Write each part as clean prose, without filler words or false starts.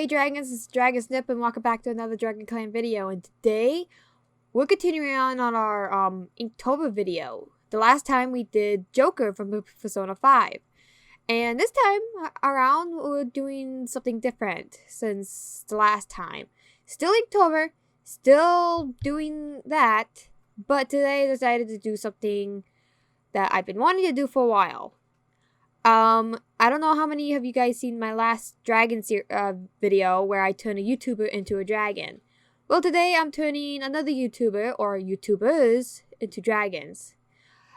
Hey Dragons, it's Dragonsnip and welcome back to another Dragon Clan video, and today we're continuing on our Inktober video. The last time we did Joker from Persona 5. And this time around we're doing something different since the last time. Still Inktober, still doing that, but today I decided to do something that I've been wanting to do for a while. I don't know how many of you guys seen my last dragon video where I turned a YouTuber into a dragon. Well, today I'm turning another YouTuber or YouTubers into dragons.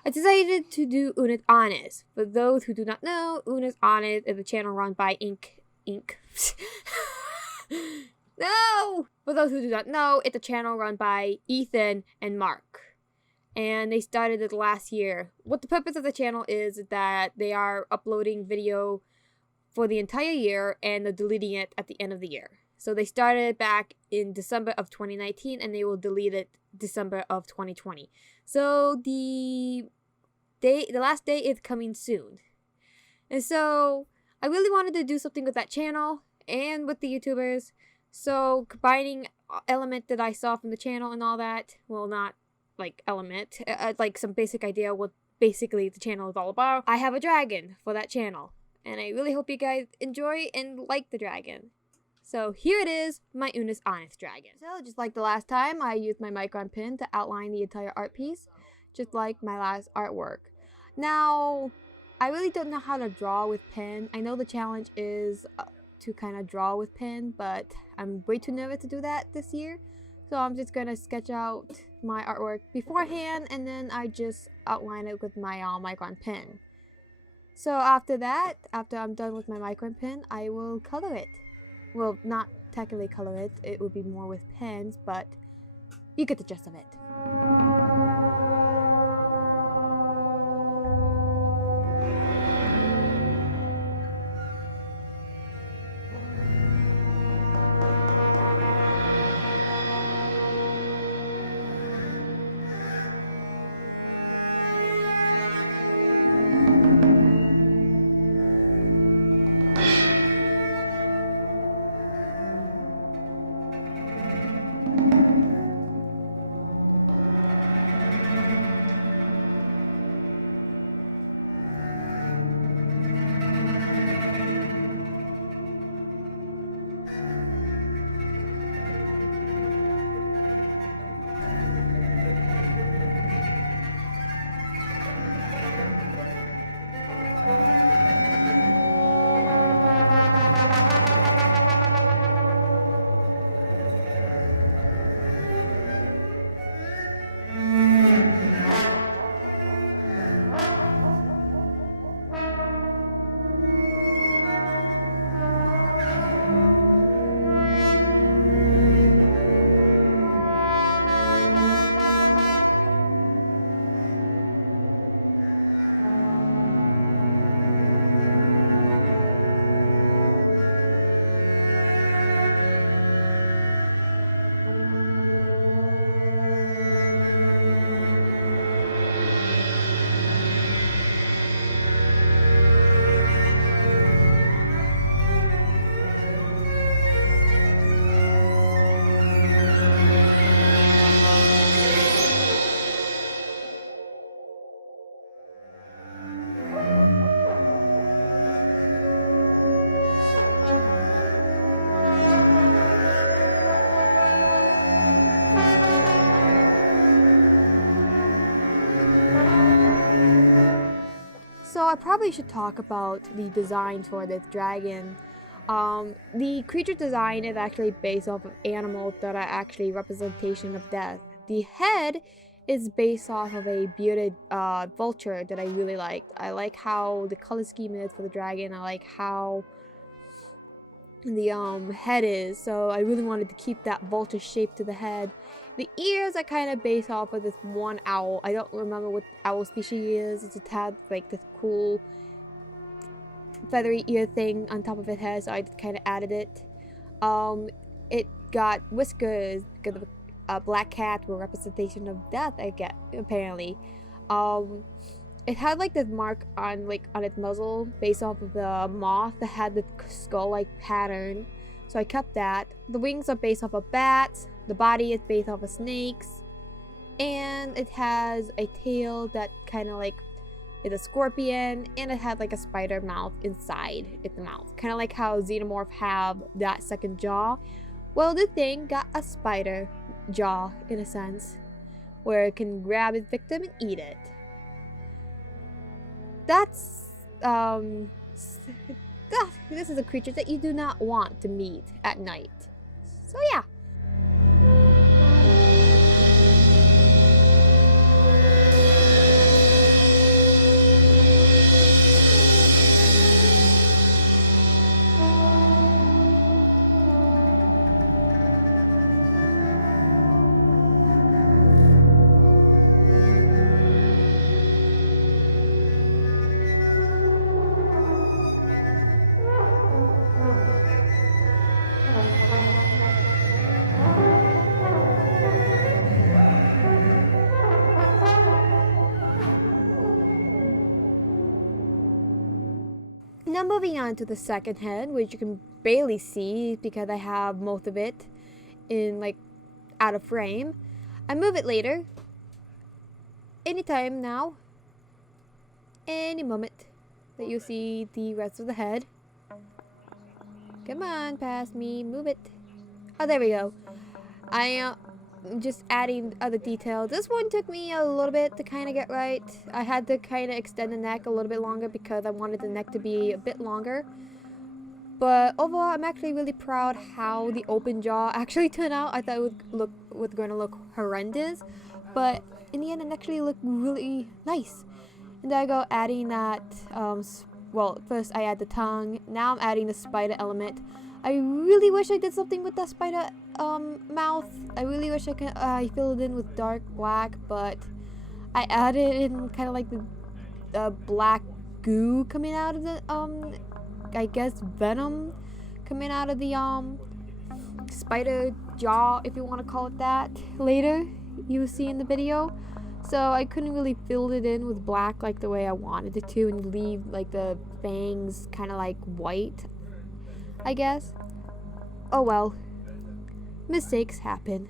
I decided to do Unus Annus. For those who do not know, Unus Annus is a channel run by No! For those who do not know, it's a channel run by Ethan and Mark. And they started it last year. What the purpose of the channel is that they are uploading video for the entire year and they're deleting it at the end of the year. So they started back in December of 2019 and they will delete it December of 2020. So the last day is coming soon. And so I really wanted to do something with that channel and with the YouTubers. So combining element that I saw from the channel and all that, well, not like element, like some basic idea what basically the channel is all about. I have a dragon for that channel, and I really hope you guys enjoy and like the dragon. So here it is, my Unus Annus dragon. So just like the last time, I used my micron pen to outline the entire art piece, just like my last artwork. Now, I really don't know how to draw with pen. I know the challenge is to kind of draw with pen, but I'm way too nervous to do that this year. So I'm just gonna sketch out my artwork beforehand and then I just outline it with my micron pen. So after that, after I'm done with my micron pen, I will color it. Well, not technically color it, it would be more with pens, but you get the gist of it. I probably should talk about the design for this dragon. The creature design is actually based off of animals that are actually representation of death. The head is based off of a bearded vulture that I really like. I like how the color scheme is for the dragon. I like how the head is, so I really wanted to keep that vulture shape to the head. The ears are kind of based off of this one owl. I don't remember what owl species it is. It's a tad like this cool feathery ear thing on top of its head, so I just kind of added it. It got whiskers because of a black cat with representation of death, I get apparently. It had like this mark on its muzzle based off of the moth that had the skull-like pattern. so I kept that. The wings are based off of bats, the body is based off of snakes, and it has a tail that kind of like is a scorpion, and it had like a spider mouth inside its mouth, kind of like how xenomorph have that second jaw. Well, the thing got a spider jaw in a sense, where it can grab its victim and eat it. That's this is a creature that you do not want to meet at night. So yeah. Now moving on to the second head, which you can barely see because I have most of it in like out of frame. I move it later. Anytime now. Any moment that you see the rest of the head. Come on, past me, move it. Oh, there we go. I just adding other details. This one took me a little bit to kind of get right. I had to kind of extend the neck a little bit longer because I wanted the neck to be a bit longer. But overall, I'm actually really proud how the open jaw actually turned out. I thought it was going to look horrendous, but in the end, it actually looked really nice. And then I go adding that. Well, first I add the tongue. Now I'm adding the spider element. I really wish I did something with that spider mouth. I really wish I could filled it in with dark black, but I added in kind of like the black goo coming out of the I guess venom coming out of the spider jaw, if you want to call it that. Later you'll see in the video. So I couldn't really fill it in with black like the way I wanted it to, and leave like the fangs kind of like white, I guess. Oh well, mistakes happen.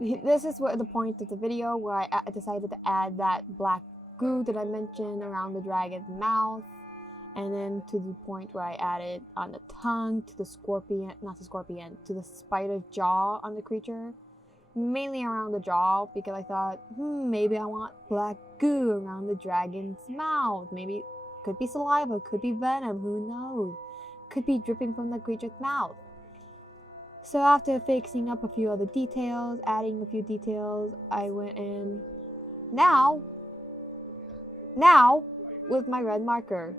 this is where the point of the video where I decided to add that black goo that I mentioned around the dragon's mouth, and then to the point where I added on the tongue, to the scorpion, not the scorpion, to the spider jaw on the creature. Mainly around the jaw, because I thought, maybe I want black goo around the dragon's mouth. Maybe it could be saliva, could be venom, who knows? Could be dripping from the creature's mouth. So after fixing up a few other details, adding a few details, I went in now with my red marker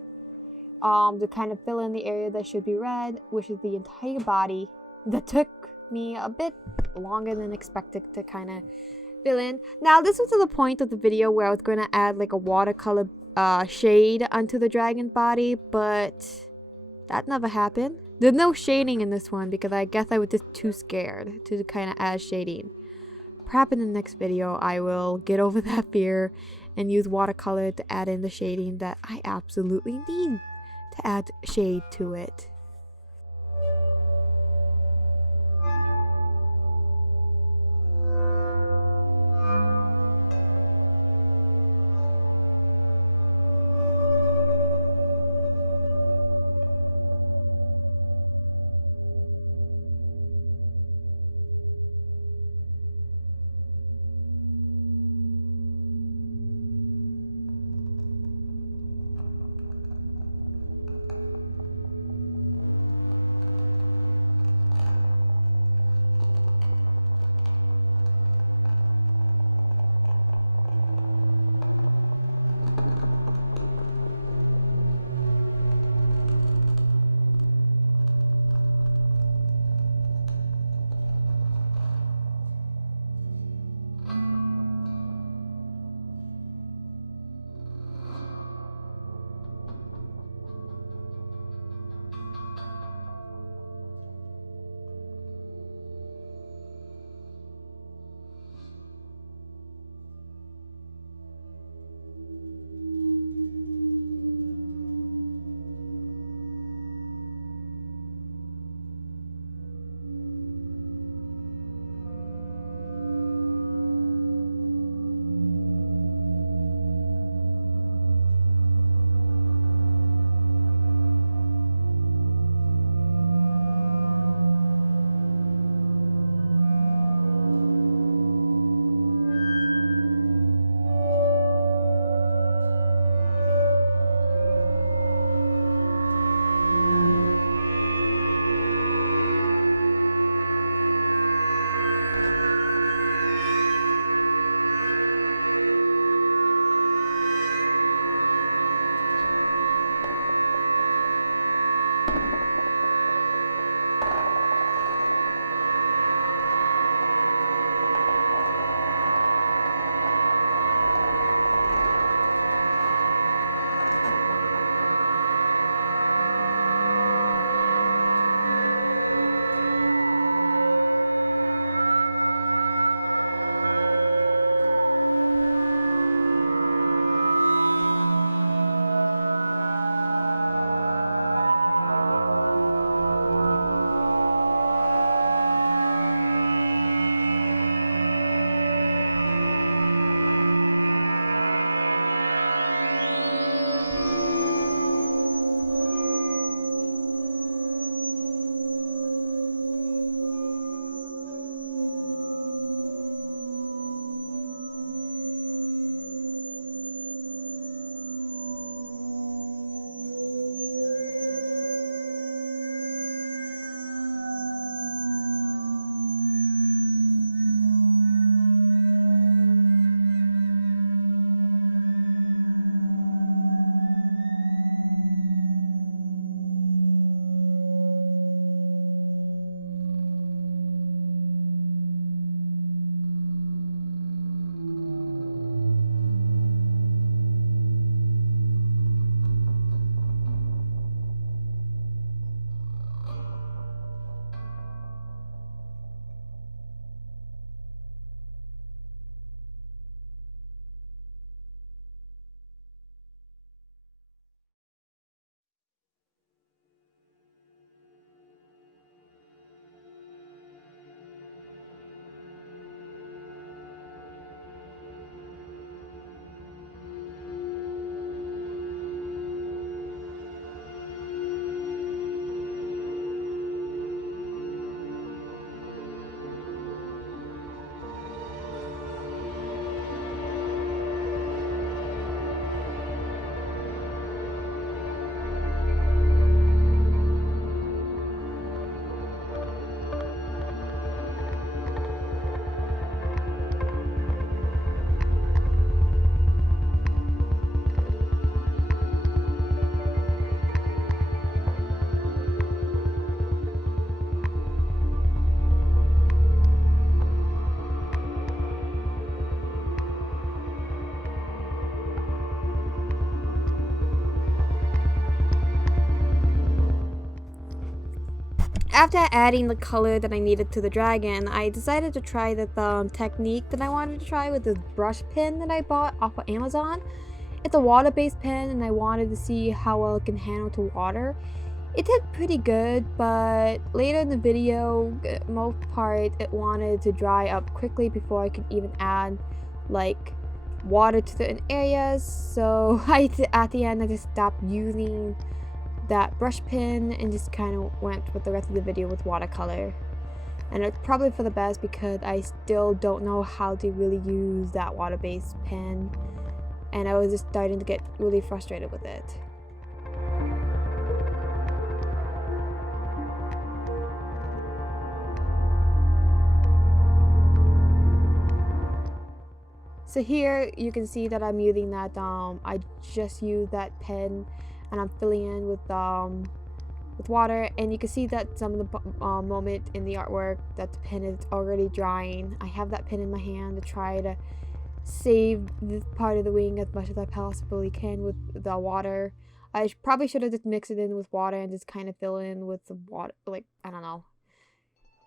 to kind of fill in the area that should be red, which is the entire body. That took me a bit longer than expected to kind of fill in. Now this was to the point of the video where I was going to add like a watercolor shade onto the dragon body, but that never happened. There's no shading in this one because I guess I was just too scared to kind of add shading. Perhaps in the next video I will get over that fear and use watercolor to add in the shading that I absolutely need to add shade to it. after adding the color that I needed to the dragon, I decided to try the technique that I wanted to try with this brush pen that I bought off of Amazon. It's a water-based pen, and I wanted to see how well it can handle to water. It did pretty good, but later in the video, most part, it wanted to dry up quickly before I could even add like water to certain areas. So at the end, I just stopped using that brush pen and just kind of went with the rest of the video with watercolor. And it's probably for the best because I still don't know how to really use that water-based pen, and I was just starting to get really frustrated with it. So here you can see that I'm using that, I just used that pen and I'm filling in with water, and you can see that some of the moment in the artwork that the pen is already drying. I have that pen in my hand to try to save this part of the wing as much as I possibly can with the water. I probably should have just mixed it in with water and just kind of fill in with the water, like, I don't know.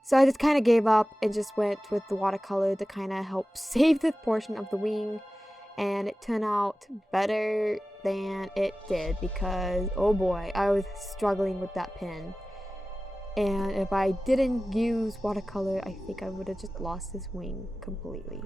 So I just kind of gave up and just went with the watercolor to kind of help save this portion of the wing. And it turned out better than it did because, oh boy, I was struggling with that pen. And if I didn't use watercolor, I think I would have just lost this wing completely.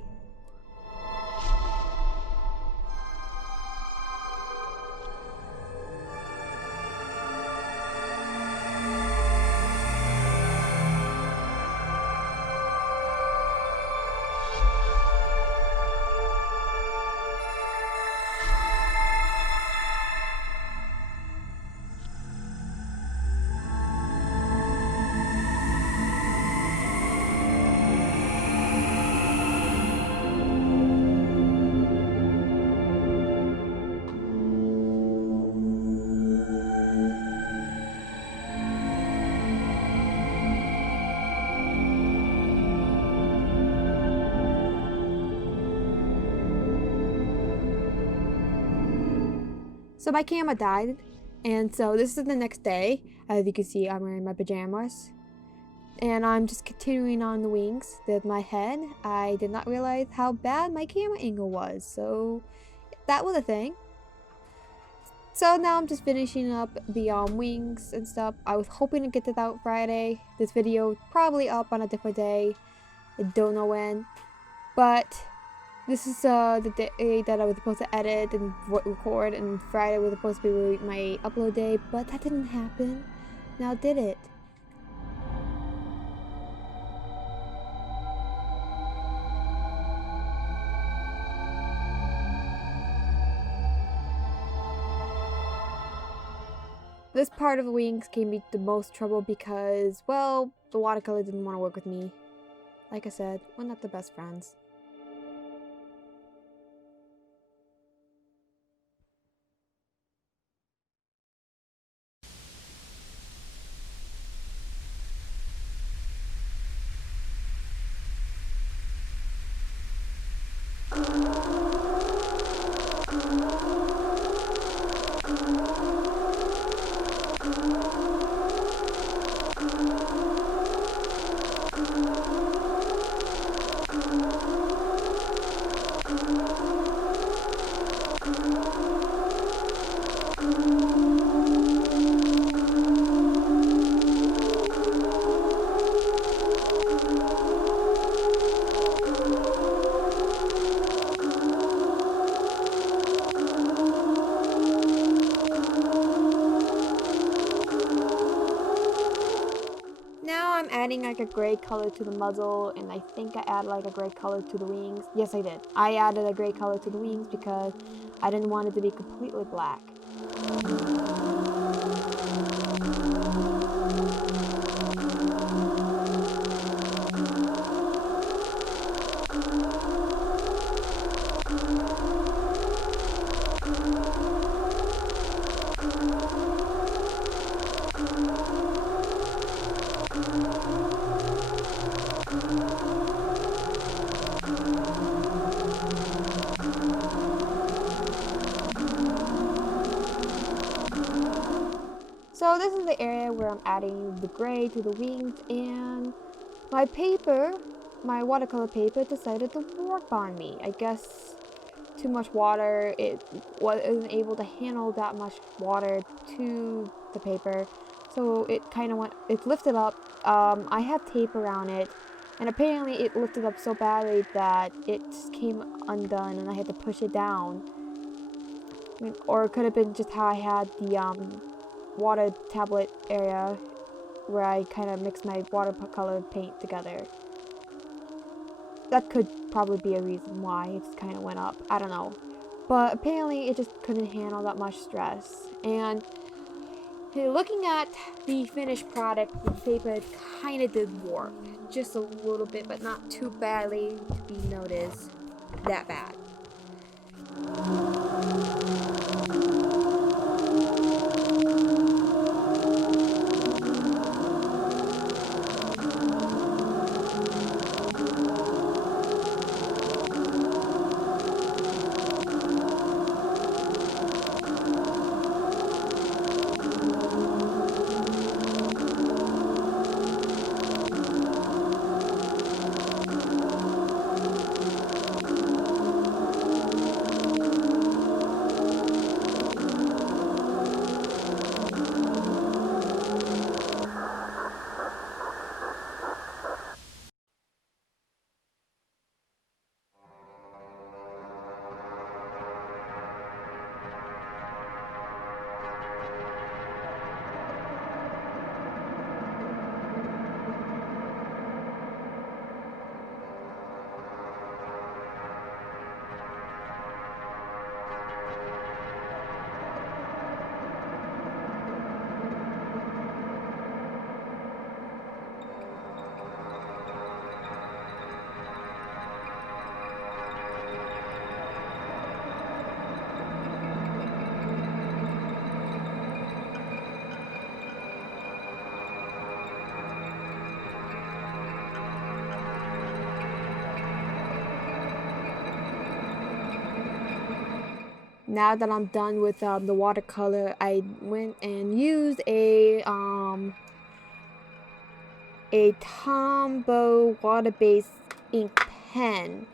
So my camera died, and so this is the next day. As you can see, I'm wearing my pajamas. And I'm just continuing on the wings with my head. I did not realize how bad my camera angle was, so that was a thing. So now I'm just finishing up the wings and stuff. I was hoping to get this out Friday. This video is probably up on a different day. I don't know when. But this is the day that I was supposed to edit and record, and Friday was supposed to be my upload day, but that didn't happen. Now did it? This part of the wings gave me the most trouble because, well, the watercolor didn't want to work with me. Like I said, we're not the best friends. I'm adding like a gray color to the muzzle, and I think I added like a gray color to the wings. Yes, I did. I added a gray color to the wings because I didn't want it to be completely black. this is the area where I'm adding the gray to the wings, and my paper, my watercolor paper, decided to work on me. I guess too much water, it wasn't able to handle that much water to the paper, so it kind of it lifted up. I had tape around it, and apparently it lifted up so badly that it came undone and I had to push it down. Or it could have been just how I had the water tablet area where I kind of mixed my watercolor paint together. That could probably be a reason why it just kind of went up. I don't know. But apparently it just couldn't handle that much stress. And looking at the finished product, the paper kind of did warp. Just a little bit, but not too badly to be noticed that bad. Now that I'm done with the watercolor, I went and used a Tombow water-based ink pen.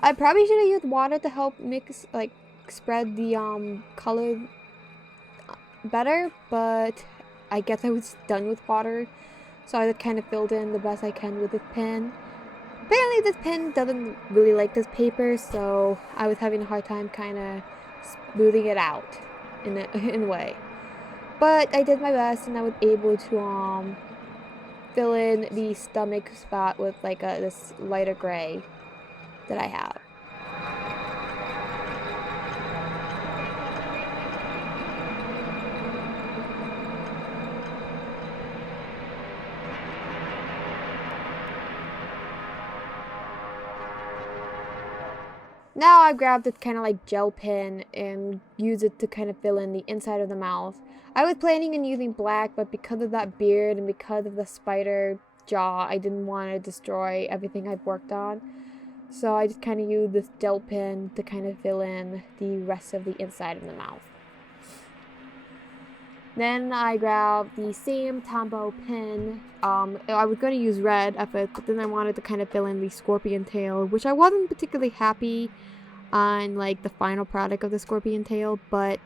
I probably should have used water to help mix, like, spread the color better, but I guess I was done with water, so I kind of filled in the best I can with this pen. Apparently this pen doesn't really like this paper, so I was having a hard time kind of smoothing it out in a way. But I did my best, and I was able to fill in the stomach spot with like this lighter gray that I have. Now I grabbed this kind of like gel pen and use it to kind of fill in the inside of the mouth. I was planning on using black, but because of that beard and because of the spider jaw, I didn't want to destroy everything I've worked on. So I just kind of used this gel pen to kind of fill in the rest of the inside of the mouth. Then I grabbed the same Tombow pen. I was going to use red at first, but then I wanted to kind of fill in the scorpion tail, which I wasn't particularly happy on like the final product of the scorpion tail, but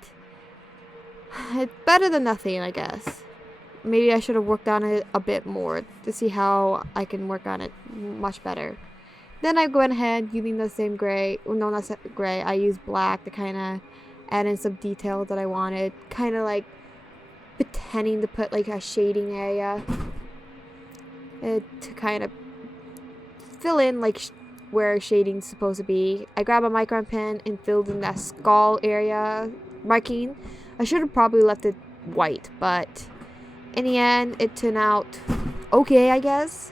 it's better than nothing, I guess. Maybe I should have worked on it a bit more to see how I can work on it much better. Then I went ahead using the same gray. Well, no, not gray. I used black to kind of add in some details that I wanted, kind of like pretending to put like a shading area to kind of fill in like where shading's supposed to be. I grabbed a micron pen and filled in that skull area marking. I should have probably left it white, but in the end it turned out okay, I guess.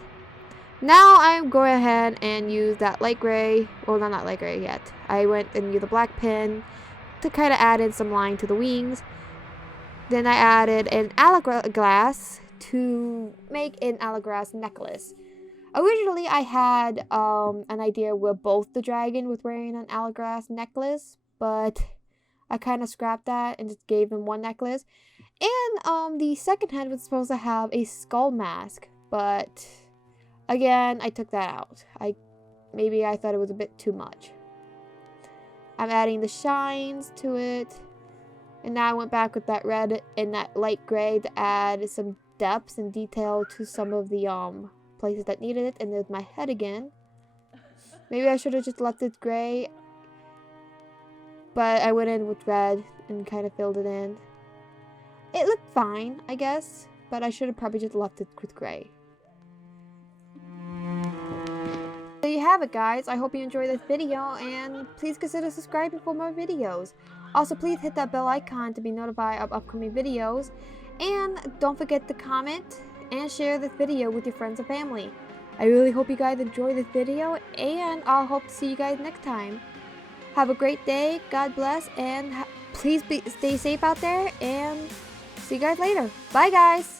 Now I'm going ahead and use that light gray. Well, not light gray yet. I went and used a black pen to kind of add in some line to the wings. Then I added an hourglass to make an hourglass necklace. Originally, I had an idea where both the dragon was wearing an hourglass necklace, but I kind of scrapped that and just gave him one necklace. And the second head was supposed to have a skull mask, but again, I took that out. Maybe I thought it was a bit too much. I'm adding the shines to it. And now I went back with that red and that light gray to add some depths and detail to some of the places that needed it. And there's my head again. Maybe I should have just left it gray. But I went in with red and kind of filled it in. It looked fine, I guess. But I should have probably just left it with gray. There you have it, guys. I hope you enjoyed this video, and please consider subscribing for more videos. Also, please hit that bell icon to be notified of upcoming videos, and don't forget to comment and share this video with your friends and family. I really hope you guys enjoyed this video, and I'll hope to see you guys next time. Have a great day, God bless, and please stay safe out there, and see you guys later. Bye, guys!